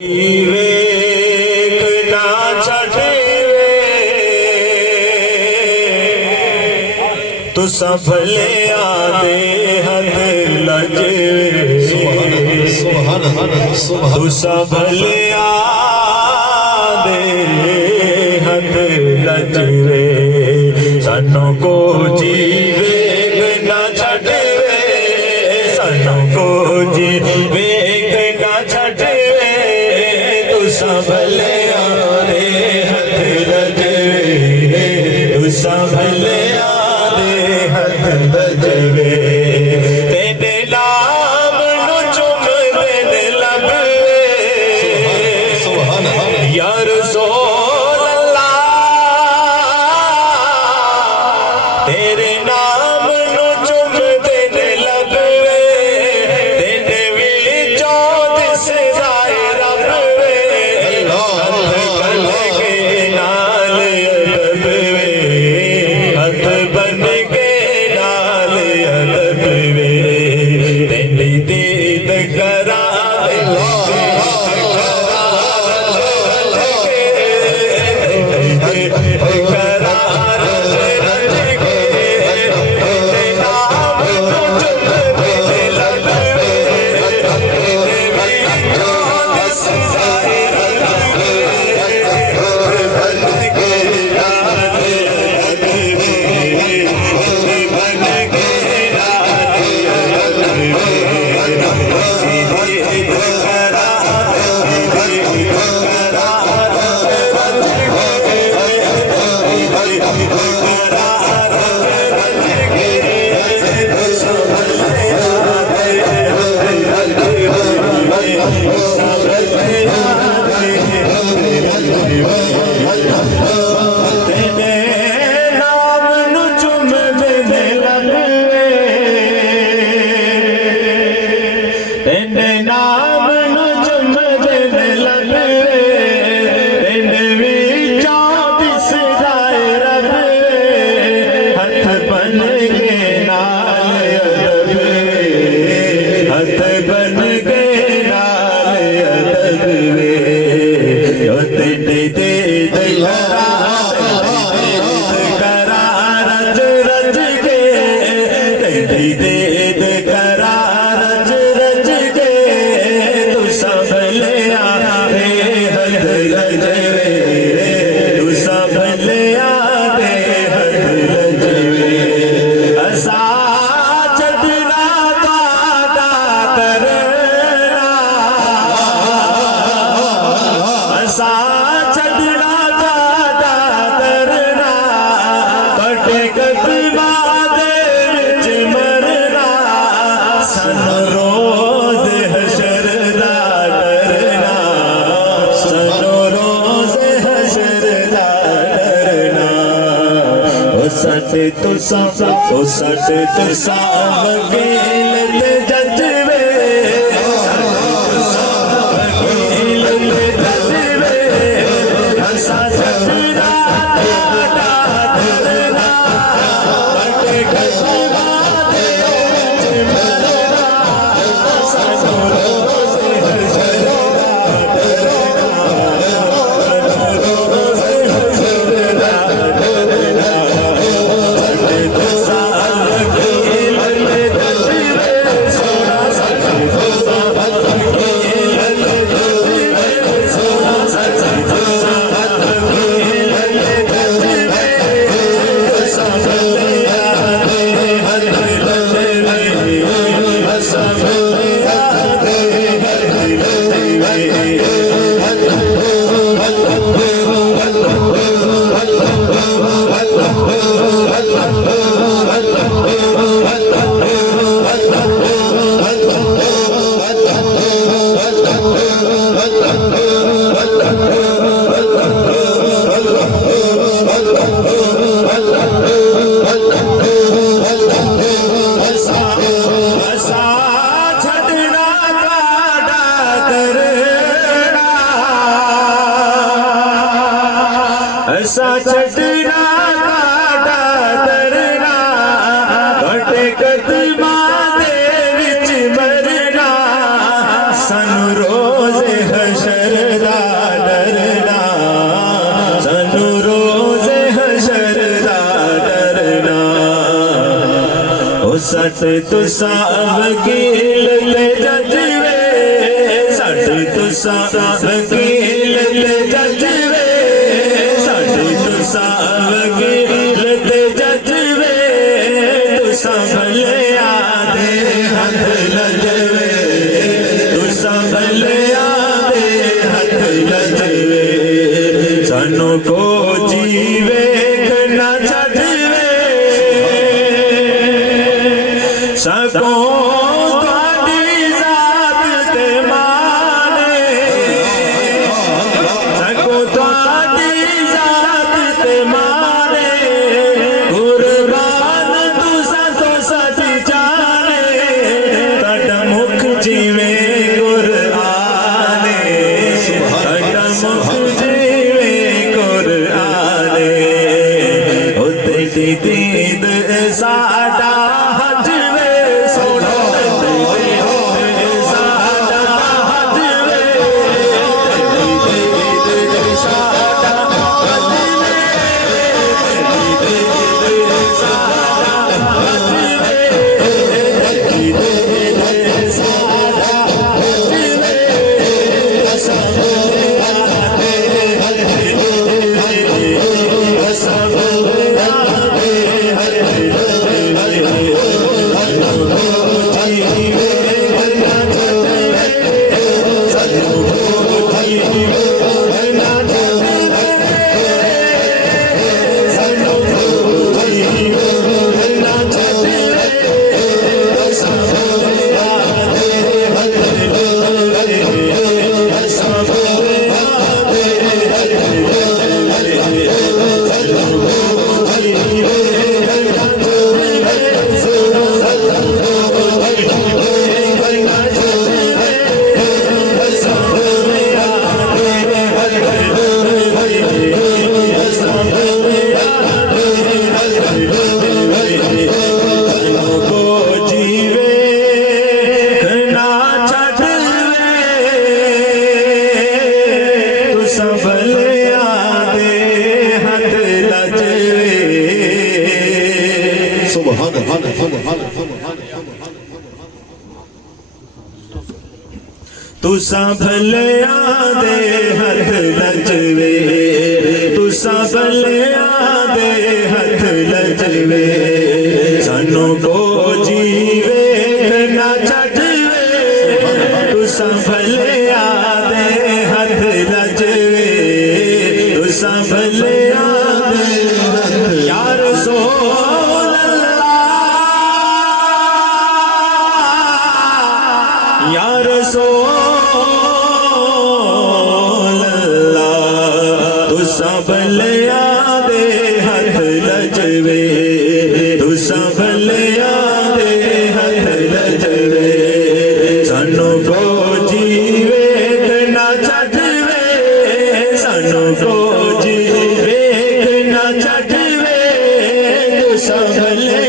विवेक ना छड़वे तू संभले आदे हद लजवे तू संभले आदे हद लजवे सनों को जीवेक ना छड़वे सनों को जीवेक ना छड़वे संभले आदे हथ लजवे तू संभले आदे हथ लजवे तेरे नाम नु चुम देने लबवे या रसूल अल्लाह तेरे नाम नु चुम देने लबवे तेरे विचों दिसदा रबवे तो सट तुसा वकील जजवे वकील जजवे हसा जजना डरना बटे कसमा दे मरना सनो से हसरदा ऐसा छटना काटा तरना घटे कदमा दे विच मरना सन रोज़ हशर सट तुसा वकील ते जज वे सट तुसा वकील ते जज वे सट तुसा वकील ते जज वे तुसा भलिया दे हथ लजवे तुसा भलिया दे हथ लजवे सानू को जीवे ना छड़वे सको तुहाडी जात ते माने सको तुहाडी जात ते माने कुर्बान तुसा तो सच जाने तुहाडा मुख जीवे कुराने तुहाडा मुख जीवे कुराने उत्ते दी दीद साडा हजवे सोना साडा हजवे साडा हजवे साडा हजवे साडा तुसा भलिया दे हथ लजवे तुसा भलिया दे हथ लजवे सानू को जीवे ना छड़वे तुसा भलिया दे हथ लजवे तुसा भलिया दे हथ या रसूल अल्लाह या रसूल तुसा भलिया दे हथ लजवे तुसा भलिया दे हथ लजवे सानू को जीवे ना छड़वे सानू को जीवे ना छड़वे तुसा भलिया